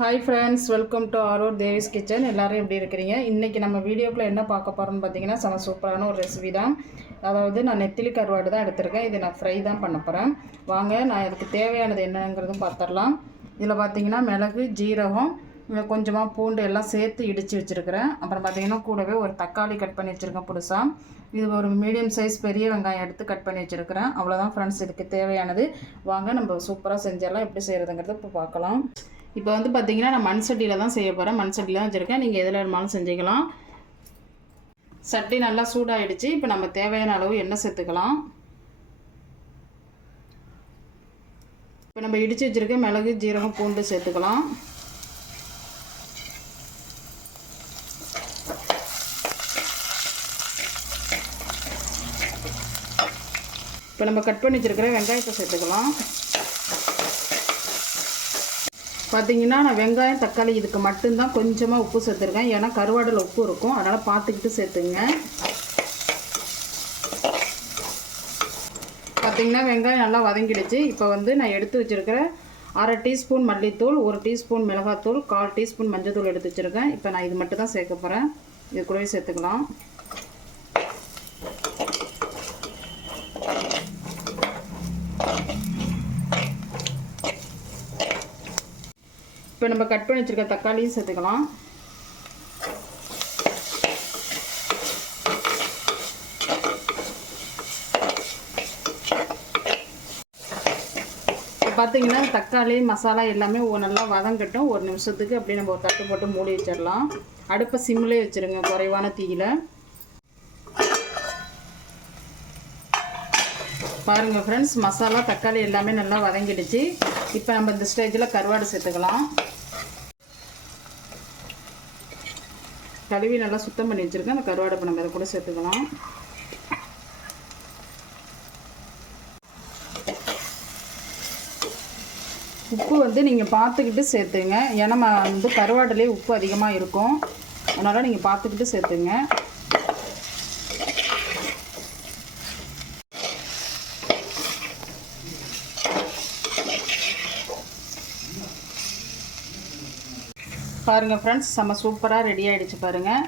Hi friends welcome to Aarur Devi's kitchen எல்லோரும் எப்படி இருக்கிறீங்க? இன்றைக்கி நம்ம வீடியோக்குள்ளே என்ன பார்க்க போகிறோம்னு பார்த்தீங்கன்னா செம சூப்பரான ஒரு ரெசிபி தான். அதாவது நான் நெத்திலி கருவாடு தான் எடுத்திருக்கேன். இது நான் ஃப்ரை தான் பண்ண போகிறேன் வாங்க நான் இதுக்கு தேவையானது என்னங்கிறதும் பார்த்துடலாம். இதில் பார்த்தீங்கன்னா மிளகு ஜீரகம் கொஞ்சமாக பூண்டு எல்லாம் சேர்த்து இடித்து வச்சுருக்கிறேன். அப்புறம் பார்த்திங்கன்னா கூடவே ஒரு தக்காளி கட் பண்ணி வச்சுருக்கேன் புதுசாக இது ஒரு மீடியம் சைஸ் பெரிய வெங்காயம் எடுத்து கட் பண்ணி வச்சுருக்கிறேன். அவ்வளோதான் ஃப்ரெண்ட்ஸ் இதுக்கு தேவையானது. வாங்க நம்ம சூப்பராக செஞ்சிடலாம் எப்படி செய்கிறதுங்கிறத இப்போ பார்க்கலாம். இப்போ வந்து பார்த்தீங்கன்னா நான் மண் சட்டியில் தான் செய்ய போகிறேன் மண் சட்டியில் தான் வச்சுருக்கேன். நீங்கள் எதில் வேணுமாலும் செஞ்சுக்கலாம். சட்டி நல்லா சூடாகிடுச்சு இப்போ நம்ம தேவையான அளவு எண்ணெய் சேர்த்துக்கலாம். இப்போ நம்ம இடித்து வச்சுருக்க மிளகு ஜீரகம் பூண்டு சேர்த்துக்கலாம். இப்போ நம்ம கட் பண்ணி வச்சுருக்கிற வெங்காயத்தை சேர்த்துக்கலாம். பார்த்தீங்கன்னா நான் வெங்காயம் தக்காளி இதுக்கு மட்டும்தான் கொஞ்சமாக உப்பு சேர்த்துருக்கேன். ஏன்னா கருவாடில் உப்பு இருக்கும். அதனால் பார்த்துக்கிட்டு சேர்த்துங்க. பார்த்தீங்கன்னா வெங்காயம் நல்லா வதங்கிடுச்சு. இப்போ வந்து நான் எடுத்து வச்சுருக்கிற அரை டீஸ்பூன் மல்லித்தூள் ஒரு டீஸ்பூன் மிளகாத்தூள் கால் டீஸ்பூன் மஞ்சத்தூள் எடுத்து வச்சுருக்கேன். இப்போ நான் இது மட்டும் தான் சேர்க்க போகிறேன் இது கூடவே சேர்த்துக்கலாம். இப்போ நம்ம கட் பண்ணி வச்சுருக்க தக்காளியும் சேர்த்துக்கலாம். இப்போ பார்த்தீங்கன்னா தக்காளி மசாலா எல்லாமே நல்லா வதங்கட்டும். ஒரு நிமிஷத்துக்கு அப்படியே நம்ம ஒரு தட்டு போட்டு மூடி வச்சிடலாம். அடுப்பை சிம்லேயே வச்சுருங்க குறைவான தீயில். பாருங்கள் ஃப்ரெண்ட்ஸ் மசாலா தக்காளி எல்லாமே நல்லா வதங்கிடுச்சு. இப்போ நம்ம இந்த ஸ்டேஜில் கருவாடு சேர்த்துக்கலாம். கழுவி நல்லா சுத்தம் பண்ணி வச்சுருக்கேன். அந்த கருவாடை இப்போ நம்ம இதை கூட சேர்த்துக்கலாம். உப்பு வந்து நீங்கள் பார்த்துக்கிட்டு சேர்த்துங்க. ஏன்னா வந்து கருவாடுலேயே உப்பு அதிகமாக இருக்கும். அதனால் நீங்கள் பார்த்துக்கிட்டு சேர்த்துங்க. பாருங்கள் ஃப்ரெண்ட்ஸ் செம்ம சூப்பராக ரெடி ஆகிடுச்சு பாருங்கள்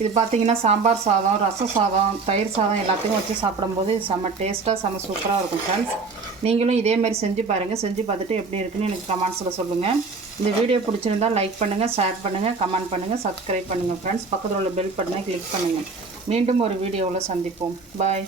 இது பார்த்தீங்கன்னா சாம்பார் சாதம் ரசம் சாதம் தயிர் சாதம் எல்லாத்தையும் வச்சு சாப்பிடும்போது செம்ம டேஸ்ட்டாக செம்ம சூப்பராக இருக்கும் ஃப்ரெண்ட்ஸ் நீங்களும் இதேமாரி செஞ்சு பாருங்கள் செஞ்சு பார்த்துட்டு எப்படி இருக்குன்னு எனக்கு கமெண்ட்ஸில் சொல்லுங்கள் இந்த வீடியோ பிடிச்சிருந்தால் லைக் பண்ணுங்கள் ஷேர் பண்ணுங்கள் கமெண்ட் பண்ணுங்கள் சப்ஸ்கிரைப் பண்ணுங்கள் ஃப்ரெண்ட்ஸ் பக்கத்தில் உள்ள பெல் பட்டனை கிளிக் பண்ணுங்கள் மீண்டும் ஒரு வீடியோவில் சந்திப்போம். பாய்